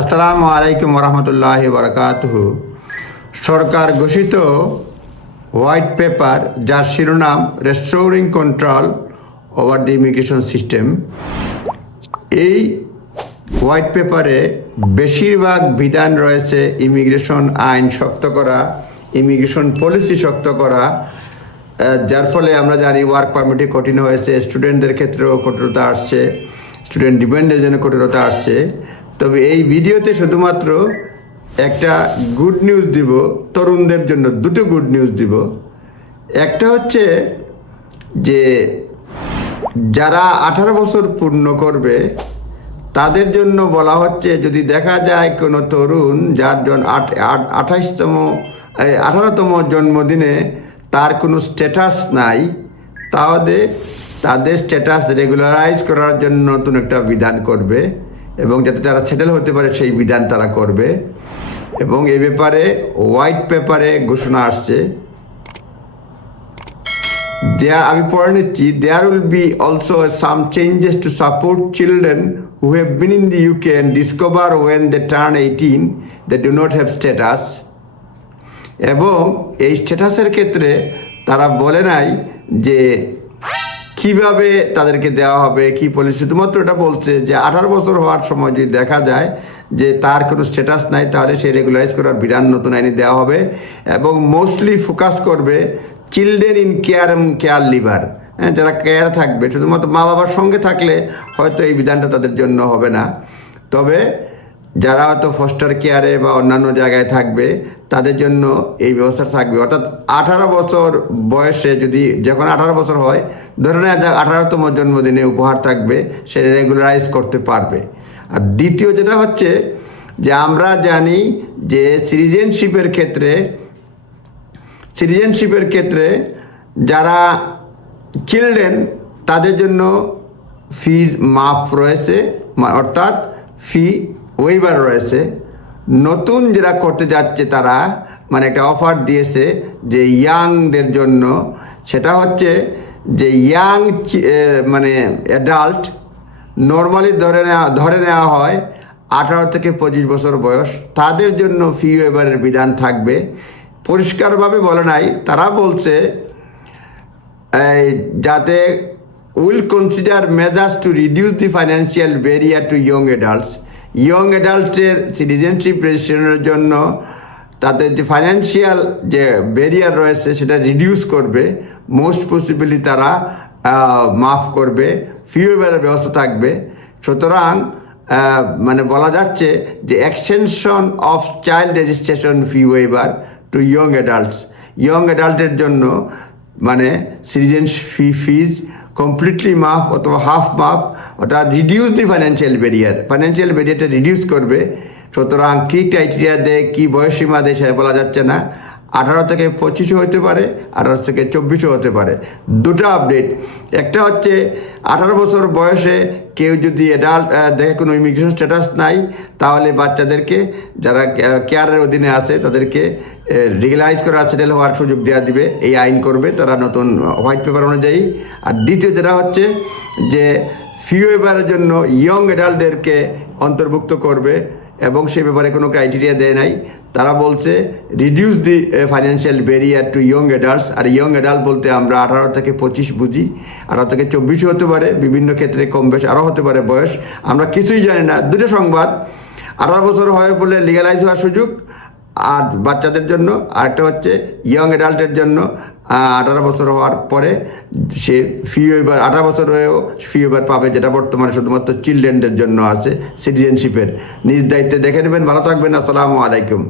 আসসালামু আলাইকুম রহমতুল্লাহ বরকাতহু সরকার ঘোষিত হোয়াইট পেপার, যার শিরোনাম restoring control over the immigration system. এই হোয়াইট পেপারে বেশিরভাগ বিধান রয়েছে ইমিগ্রেশন আইন শক্ত করা, ইমিগ্রেশন পলিসি শক্ত করা যার ফলে আমরা জানি ওয়ার্ক পারমিটে কঠিন হয়েছে, স্টুডেন্টদের ক্ষেত্রেও কঠোরতা আসছে, স্টুডেন্ট ডিপেন্ডের জন্য কঠোরতা আসছে। তবে এই ভিডিওতে শুধুমাত্র একটা গুড নিউজ দিব, তরুণদের জন্য দুটো গুড নিউজ দিব। একটা হচ্ছে যে যারা আঠারো বছর পূর্ণ করবে, তাদের জন্য বলা হচ্ছে যদি দেখা যায় কোনো তরুণ যার জন আট আঠাশতম আঠারোতম জন্মদিনে তার কোনো স্ট্যাটাস নাই, তাহলে তাদের স্ট্যাটাস রেগুলারাইজ করার জন্য নতুন একটা বিধান করবে। এবং যাতে তারা সেটেল হতে পারে, সেই বিধান তারা করবে। এবং এ ব্যাপারে হোয়াইট পেপারে ঘোষণা আসছে। দেয়া আমি পড়ে নিচ্ছি there will be also some changes to support children who have been in the UK and discover when they turn eighteen the do not have status এবং এই স্ট্যাটাসের ক্ষেত্রে তারা বলে নাই যে কীভাবে তাদেরকে দেওয়া হবে, কি পলিসি শুধুমাত্র এটা বলছে যে আঠারো বছর হওয়ার সময় যদি দেখা যায় যে তার কোনো স্ট্যাটাস নাই, তাহলে সে রেগুলারাইজ করার বিধান নতুন আইনে দেওয়া হবে এবং মোস্টলি ফোকাস করবে চিলড্রেন ইন কেয়ার এবং কেয়ার লিভার হ্যাঁ যারা কেয়ার থাকবে, শুধুমাত্র মা বাবার সঙ্গে থাকলে হয়তো এই বিধানটা তাদের জন্য হবে না। তবে যারা হয়তো ফস্টার কেয়ারে বা অন্যান্য জায়গায় থাকবে, তাদের জন্য এই ব্যবস্থা থাকবে। অর্থাৎ আঠারো বছর বয়সে যদি, যখন আঠারো বছর হয়, ধরে যাক আঠারোতম জন্মদিনে উপহার থাকবে সেটা রেগুলারাইজ করতে পারবে। আর দ্বিতীয় যেটা হচ্ছে যে আমরা জানি যে সিটিজেনশিপের ক্ষেত্রে সিটিজেনশিপের ক্ষেত্রে যারা চিলড্রেন তাদের জন্য ফিজ মাফ রয়েছে, অর্থাৎ ফি ওয়েবার রয়েছে, নতুন যারা করতে যাচ্ছে তারা মানে একটা অফার দিয়েছে যে ইয়াংদের জন্য। সেটা হচ্ছে যে ইয়াং মানে অ্যাডাল্ট নর্মালি ধরে নেওয়া ধরে নেওয়া হয় আঠারো থেকে পঁচিশ বছর বয়স। তাদের জন্য ফি ওয়েবারের বিধান থাকবে। পরিষ্কারভাবে বলে নাই, তারা বলছে যাতে will consider measures to reduce the financial barrier to young adults young অ্যাডাল্টের citizenship রেজিস্ট্রেশনের জন্য তাদের যে ফাইন্যান্সিয়াল যে ব্যারিয়ার রয়েছে সেটা রিডিউস করবে। মোস্ট পসিবলি তারা মাফ করবে ফি ওয়েবারের ব্যবস্থা থাকবে। সুতরাং মানে বলা যাচ্ছে যে extension of child registration fee waiver to young adults young অ্যাডাল্টের জন্য মানে সিটিজেন ফি ফিজ কমপ্লিটলি মাফ অথবা হাফ মাফ ওটা reduce the financial barrier financial ব্যারিয়ারটা reduce করবে। সুতরাং কী ক্রাইটেরিয়া দেয়, কী বয়সীমা দেয় সেটা বলা যাচ্ছে না। আঠারো থেকে পঁচিশও হতে পারে, আঠারো থেকে চব্বিশও হতে পারে। দুটো আপডেট একটা হচ্ছে আঠারো বছর বয়সে কেউ যদি অ্যাডাল্ট দেখে কোনো ইমিগ্রেশন স্ট্যাটাস নাই, তাহলে বাচ্চাদেরকে যারা কেয়ারের অধীনে আছে, তাদেরকে রেগুলারাইজ করা সেটেল হওয়ার সুযোগ দেওয়া দিবে। এই আইন করবে, তারা নতুন হোয়াইট পেপার অনুযায়ী। আর দ্বিতীয় যেটা হচ্ছে যে ফি ওয়েবারের জন্য ইয়ং অ্যাডাল্টদেরকে অন্তর্ভুক্ত করবে। এবং সে ব্যাপারে কোনো ক্রাইটেরিয়া দেয় নাই। তারা বলছে reduce the financial barrier to young adults R young adult বলতে আমরা আঠারো থেকে পঁচিশ বুঝি, আঠারো থেকে চব্বিশও হতে পারে, বিভিন্ন ক্ষেত্রে কম বেশ আরও হতে পারে বয়স। আমরা কিছুই জানি না। দুটো সংবাদ, আঠারো বছর হয়ে বলে লিগালাইজ হওয়ার সুযোগ, আর বাচ্চাদের জন্য, আরেকটা হচ্ছে ইয়ং অ্যাডাল্টের জন্য। আঠারো বছর হওয়ার পরে সে ফি ওয়েভার আঠারো বছর হয়েও ফি ওয়েভার পাবে, যেটা বর্তমানে শুধুমাত্র চিলড্রেনদের জন্য আছে, সিটিজেনশিপের। নিজ দায়িত্বে দেখে নেবেন, ভালো থাকবেন, আসসালামু আলাইকুম।